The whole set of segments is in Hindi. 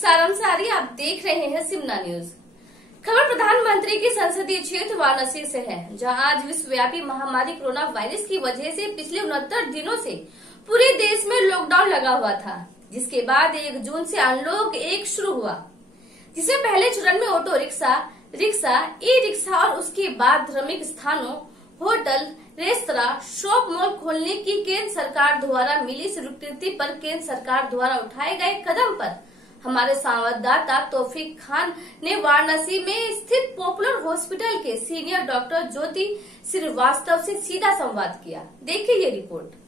रुखसार अंसारी, आप देख रहे हैं सिमना न्यूज। खबर प्रधानमंत्री के संसदीय क्षेत्र वाराणसी से है, जहां आज विश्वव्यापी महामारी कोरोना वायरस की वजह से पिछले 69 दिनों से पूरे देश में लॉकडाउन लगा हुआ था, जिसके बाद 1 जून से अनलॉक 1 शुरू हुआ, जिसमें पहले चरण में ऑटो रिक्शा, ई रिक्शा और उसके बाद धार्मिक स्थानों, होटल, रेस्तरां, शॉप, मॉल खोलने की केंद्र सरकार द्वारा मिली स्वीकृति पर केंद्र सरकार द्वारा उठाए गए कदम पर हमारे संवाददाता तौफीक खान ने वाराणसी में स्थित पॉपुलर हॉस्पिटल के सीनियर डॉक्टर ज्योति श्रीवास्तव से सीधा संवाद किया। देखिए ये रिपोर्ट।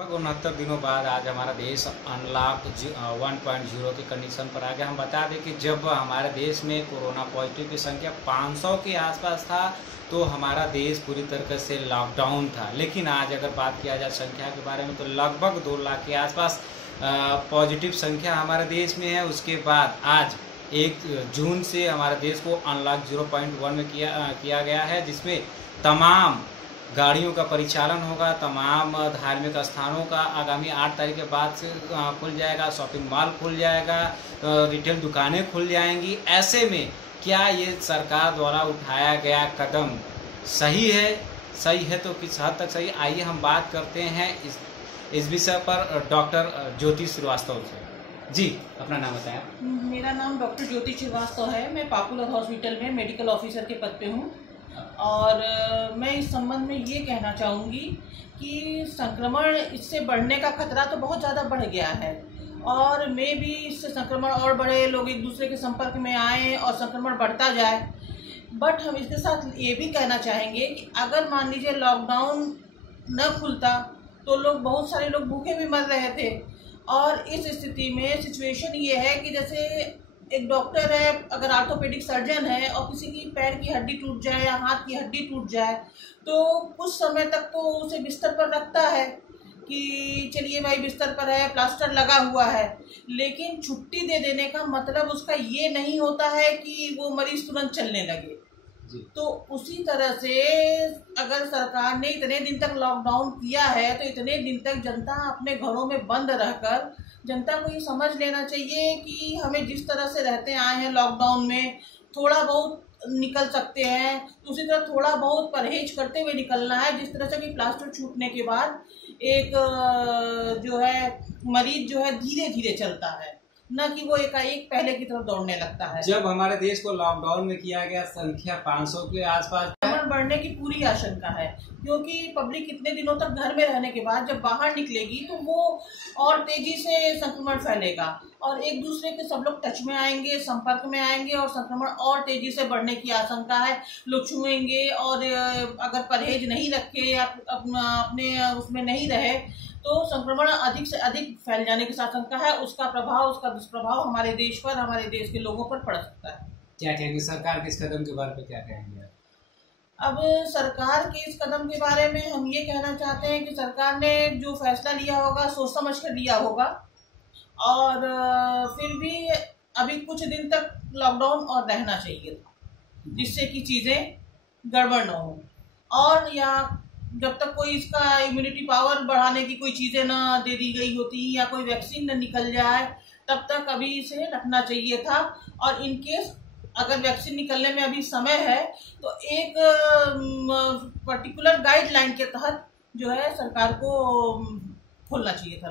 69 दिनों बाद आज हमारा देश अनलॉक 1.0 की कंडीशन पर आ गया। हम बता दें कि जब हमारे देश में कोरोना पॉजिटिव की संख्या 500 के आसपास था तो हमारा देश पूरी तरीके से लॉकडाउन था, लेकिन आज अगर बात किया जाए संख्या के बारे में तो लगभग 2 लाख के आसपास पॉजिटिव संख्या हमारे देश में है। उसके बाद आज 1 जून से हमारे देश को अनलॉक 0.1 में किया गया है, जिसमें तमाम गाड़ियों का परिचालन होगा, तमाम धार्मिक स्थानों का आगामी 8 तारीख के बाद से खुल जाएगा, शॉपिंग मॉल खुल जाएगा, रिटेल दुकानें खुल जाएंगी। ऐसे में क्या ये सरकार द्वारा उठाया गया कदम सही है? सही है तो किस हद तक सही? आइए हम बात करते हैं इस विषय पर डॉक्टर ज्योति श्रीवास्तव से। जी, अपना नाम बताएं। मेरा नाम डॉक्टर ज्योति श्रीवास्तव है। मैं पॉपुलर हॉस्पिटल में मेडिकल ऑफिसर के पद पे हूँ और मैं इस संबंध में ये कहना चाहूँगी कि संक्रमण इससे बढ़ने का खतरा तो बहुत ज़्यादा बढ़ गया है और मैं भी इससे संक्रमण और बढ़े, लोग एक दूसरे के संपर्क में आए और संक्रमण बढ़ता जाए। बट हम इसके साथ ये भी कहना चाहेंगे कि अगर मान लीजिए लॉकडाउन न खुलता तो बहुत सारे लोग भूखे भी मर रहे थे। और इस स्थिति में सिचुएशन ये है कि जैसे एक डॉक्टर है, अगर ऑर्थोपेडिक सर्जन है और किसी की पैर की हड्डी टूट जाए या हाथ की हड्डी टूट जाए तो कुछ समय तक तो उसे बिस्तर पर रखता है कि चलिए भाई बिस्तर पर है, प्लास्टर लगा हुआ है, लेकिन छुट्टी दे देने का मतलब उसका ये नहीं होता है कि वो मरीज तुरंत चलने लगे। तो उसी तरह से अगर सरकार ने इतने दिन तक लॉकडाउन किया है तो इतने दिन तक जनता अपने घरों में बंद रहकर जनता को ये समझ लेना चाहिए कि हमें जिस तरह से रहते आए हैं लॉकडाउन में थोड़ा बहुत निकल सकते हैं, तो उसी तरह थोड़ा बहुत परहेज करते हुए निकलना है। जिस तरह से कि प्लास्टर छूटने के बाद एक जो है मरीज जो है धीरे धीरे चलता है, न कि वो एकाएक पहले की तरफ दौड़ने लगता है। जब हमारे देश को लॉकडाउन में किया गया संख्या 500 के आसपास संक्रमण बढ़ने की पूरी आशंका है, क्योंकि पब्लिक इतने दिनों तक घर में रहने के बाद जब बाहर निकलेगी तो वो और तेजी से संक्रमण फैलेगा और एक दूसरे के सब लोग टच में आएंगे, संपर्क में आएंगे और संक्रमण और तेजी से बढ़ने की आशंका है। लोग छुएंगे और अगर परहेज नहीं रखे या अपने उसमें नहीं रहे तो संक्रमण अधिक से अधिक फैल जाने की आशंका है। उसका दुष्प्रभाव हमारे देश पर, हमारे देश के लोगों पर पड़ सकता है। क्या कहेंगे सरकार के इस कदम के बारे में? क्या कहेंगे? अब सरकार के इस कदम के बारे में हम ये कहना चाहते हैं कि सरकार ने जो फैसला लिया होगा सोच समझ कर लिया होगा और फिर भी अभी कुछ दिन तक लॉकडाउन और रहना चाहिए था, जिससे कि चीज़ें गड़बड़ न हो और या जब तक कोई इसका इम्यूनिटी पावर बढ़ाने की कोई चीज़ें ना दे दी गई होती या कोई वैक्सीन न निकल जाए तब तक अभी इसे रखना चाहिए था। और इन केस अगर वैक्सीन निकलने में अभी समय है तो एक पर्टिकुलर गाइडलाइन के तहत जो है सरकार को खोलना चाहिए था